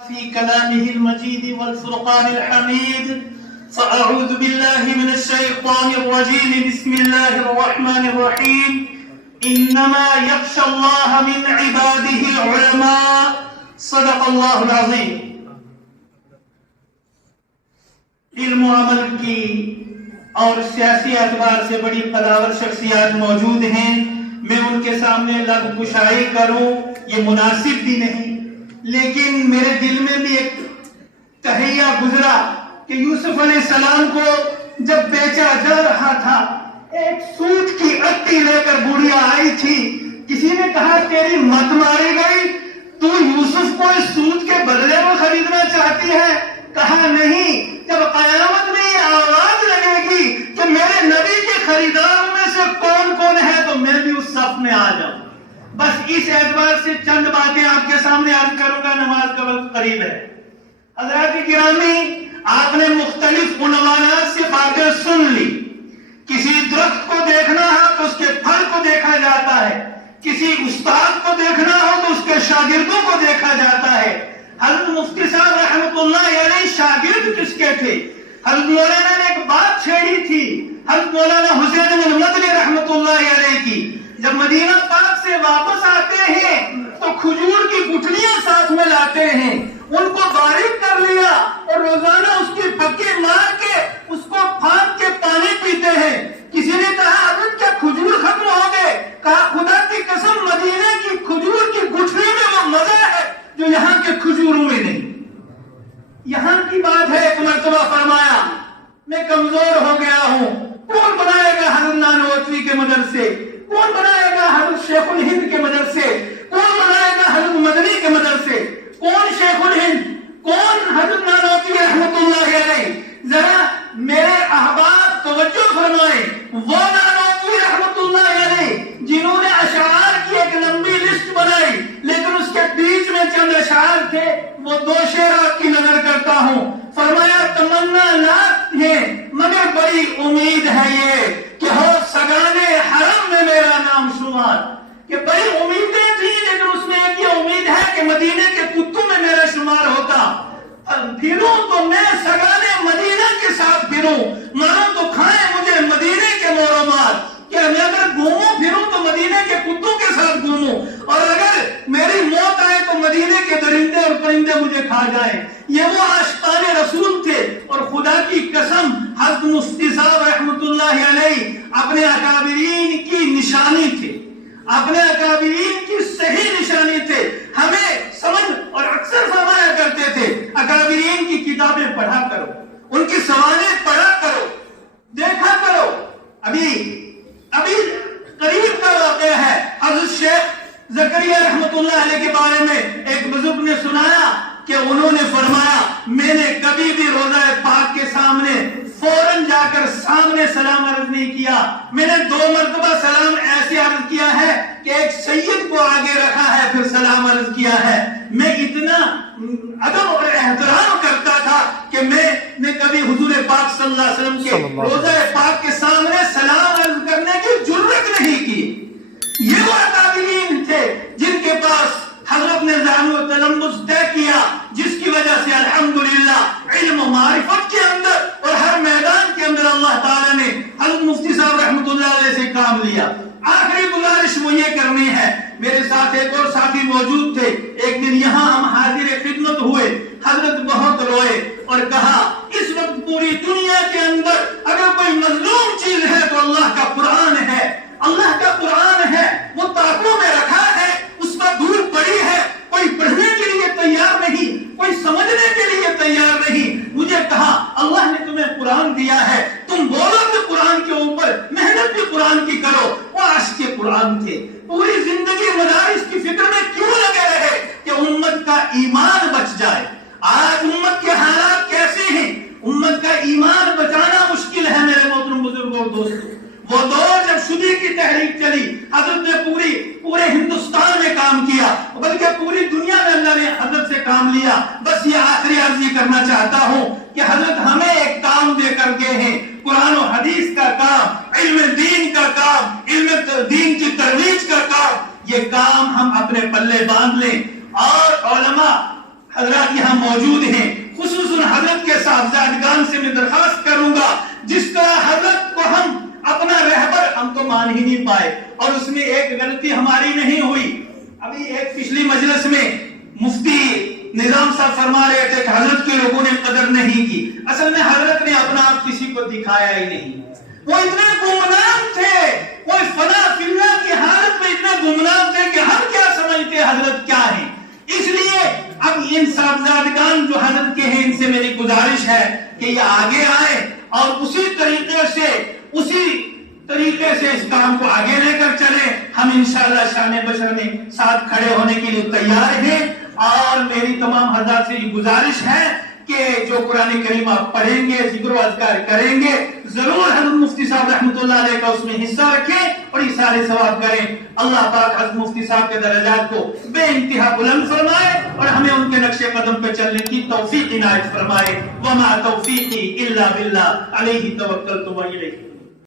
في كلامه المجيد والفرقان الحميد فأعوذ بالله من الشيطان الرجيم بسم الله الرحمن الرحيم إنما يخشى الله من عباده العلماء صدق الله العظيم. علم و عمل کی اور سیاسی اعتبار سے بڑی قداور شخصیات موجود ہیں. میں ان کے سامنے لب کشائی کروں یہ مناسب بھی نہیں، لیکن میرے دل میں بھی ایک تہیہ گزرا کہ یوسف علیہ السلام کو جب بیچا جا رہا تھا، ایک سوت کی اٹی لے کر بڑھیا آئی تھی. کسی نے کہا تیری مت ماری گئی، تو یوسف کو اس سوت کے بدلے میں خریدنا چاہتی ہے؟ کہا نہیں، جب قیامت میں یہ آواز لگے گی کہ میرے نبی کے خریداروں میں سے کون کون ہے تو میں بھی اس صف میں آ جاؤں. بس اس اعتبار سے چند باتیں آپ کے سامنے عرض کروں گا، نماز کا وقت قریب ہے. حضرات گرامی، آپ نے مختلف عنوانات سے باتیں سن لی. کسی درخت کو دیکھنا ہے تو اس کے پھل کو دیکھا جاتا ہے، کسی استاد کو دیکھنا ہو تو اس کے شاگردوں کو دیکھا جاتا ہے. حضرت مفتی صاحب رحمۃ اللہ علیہ شاگرد کس کے تھے؟ حضرت مولانا نے ایک بات چھیڑی تھی، حضرت مولانا حسین بن مدنی رحمۃ اللہ علیہ کی. جب مدینہ پاک سے واپس آتے ہیں تو کھجور کی گٹھلیاں ساتھ میں لاتے ہیں، ان کو باریک کر لیا اور روزانہ اس کی پھکی مار کے اس کو پھاند کے پانی پیتے ہیں. کسی نے کہا حضرت کیا کھجور ختم ہو گئے؟ کہا خدا کی قسم مدینے کی کھجور کی گٹھلی میں وہ مزہ ہے جو یہاں کے کھجوروں میں نہیں. یہاں کی بات ہے. ایک مرتبہ فرمایا میں کمزور ہو گیا ہوں، کون بنائے گا حضرت نانوتوی کے مدرسے؟ کون بنائے گا حضرت شیخ الہند کے مدرسے؟ کون بنائے گا حضرت مدنی کے مدرسے؟ کون شیخ الہند؟ کون حضرت نانوتوی رحمۃ اللہ علیہ؟ ذرا میرے احباب توجہ فرمائیں. وہ نانوتوی رحمۃ اللہ علیہ جنہوں نے اشعار کی ایک لمبی لسٹ بنائی، لیکن اس کے بیچ میں چند اشعار تھے، وہ دو شعر آپ کی نظر کرتا ہوں. فرمایا تمنا لاکھ ہے مگر بڑی امید ہے یہ کہ ہو سگانے حرم میں میرا نام شمار. کہ بڑی امیدیں تھیں لیکن اس میں ایک یہ امید ہے کہ مدینے کے کتوں میں میرا شمار ہوتا. پھروں تو میں سگانے مدینہ کے ساتھ پھروں، ماروں تو کھائیں مجھے مدینے کے مورمات. کہ میں اگر گھوموں پھروں تو مدینے کے کتوں کے ساتھ گھوموں، اور اگر میری موت آئے تو مدینے کے درندے اور پرندے مجھے کھا جائیں. یہ وہ عاشقان رسول تھے. اور خدا کی قسم حضرت مفتی صاحب رحمۃ اللہ علیہ اپنے اکابرین کی نشانی تھے، اپنے اکابرین کی صحیح نشانی تھے. ہمیں سمجھ اور اکثر فرمایا کرتے تھے اکابرین کی کتابیں پڑھا کرو، ان کی سوانح پڑھا کرو، دیکھا کرو. ابھی قریب کا واقعہ ہے. حضرت شیخ زکریا رحمۃ اللہ علیہ کے بارے میں ایک بزرگ نے سنایا کہ انہوں نے فرمایا میں نے کبھی بھی روضہ پاک کے سامنے فوراً جا کر سامنے سلام عرض نہیں کیا. میں نے 2 مرتبہ سلام ایسے عرض کیا ہے کہ ایک سید کو آگے رکھا ہے پھر سلام عرض کیا ہے. میں اتنا ادب اور احترام کرتا تھا کہ میں کبھی حضور پاک صلی اللہ علیہ وسلم کے روضہ پاک کے سامنے سلام عرض کرنے کی جرأت نہیں کی. یہ وہ اکابرین تھے جن کے پاس حضرت نے ذہن و تلمس طے کیا، جس کی وجہ سے الحمدللہ علم و معرفت کے اندر اور ہر میدان کے اندر اللہ تعالیٰ نے حضرت مفتی صاحب رحمۃ اللہ علیہ سے کام لیا. آخری گزارش وہ یہ کرنی ہے. میرے ساتھ ایک اور ساتھی موجود تھے. ایک دن یہاں ہم حاضر خدمت ہوئے، حضرت بہت روئے اور کہا اس وقت پوری دنیا کے اندر اگر کوئی مظلوم چیز ہے تو اللہ کا قرآن ہے. اللہ کا قرآن ہے، وہ طاقوں میں رکھا ہے، اس پر دھول پڑی ہے، کوئی پڑھنے کے لیے تیار نہیں، کوئی سمجھنے کے لیے تیار نہیں. مجھے کہا اللہ نے تمہیں قرآن دیا ہے، تم بولو کہ قرآن کے اوپر محنت بھی قرآن کی کرو. وہ عاشق کے قرآن تھے. پوری زندگی مدارس کی فکر میں کیوں لگے رہے کہ امت کا ایمان بچ جائے. آج امت کے حالات کیسے ہیں؟ امت کا ایمان بچانا مشکل ہے میرے محترم بزرگوں اور دوستوں. وہ دور جب شدی کی تحریک چلی، حضرت نے پورے ہندوستان میں کام کیا، بلکہ پوری دنیا میں اللہ نے حضرت سے کام لیا. بس یہ آخری عرض یہ کرنا چاہتا ہوں کہ حضرت ہمیں ایک کام دے کر گئے ہیں، قرآن و حدیث کا کام، علم دین کا کام، علم دین کی ترویج کا کام. یہ کام ہم اپنے پلے باندھ لیں. اور علماء حضرات یہاں موجود ہیں، خصوصاً حضرت کے صاحبزادگان سے میں درخواست کروں گا، جس طرح حضرت کو ہم اپنا رہبر ہم تو مان ہی نہیں پائے، اور اس میں ایک غلطی ہماری نہیں ہوئی۔ ابھی ایک پچھلی مجلس میں مفتی نظام صاحب فرما رہے تھے کہ حضرت کے لوگوں نے قدر نہیں کی۔ اصل میں حضرت نے اپنا آپ کسی کو دکھایا ہی نہیں، وہ اتنے گمنام تھے، وہ فنا فی اللہ کی حالت میں اتنے گمنام تھے کہ ہم کیا سمجھتے حضرت کیا ہیں۔ اس لیے اب ان صاحبزادگان جو حضرت کے ہیں، ان سے میری گزارش ہے کہ یہ آگے آئے اور اسی طریقے سے اس کام کو آگے لے کر چلے۔ ہم انشاءاللہ شان بشر میں ساتھ کھڑے ہونے کے لیے تیار ہیں، اور میری تمام حضرات سے یہ گزارش ہے کہ جو قرآن کریم آپ پڑھیں گے، ذکر و اذکار کریں گے، ضرور حضرت مفتی صاحب رحمۃ اللہ علیہ کا اس میں حصہ رکھیں اور یہ سارے ثواب کریں۔ اللہ پاک حضرت مفتی صاحب کے درجات کو بے انتہا بلند فرمائے اور ہمیں ان کے نقش قدم پہ چلنے کی توفیق عنایت فرمائے۔ وما توفیقی الا باللہ علیہ توکلت و الیہ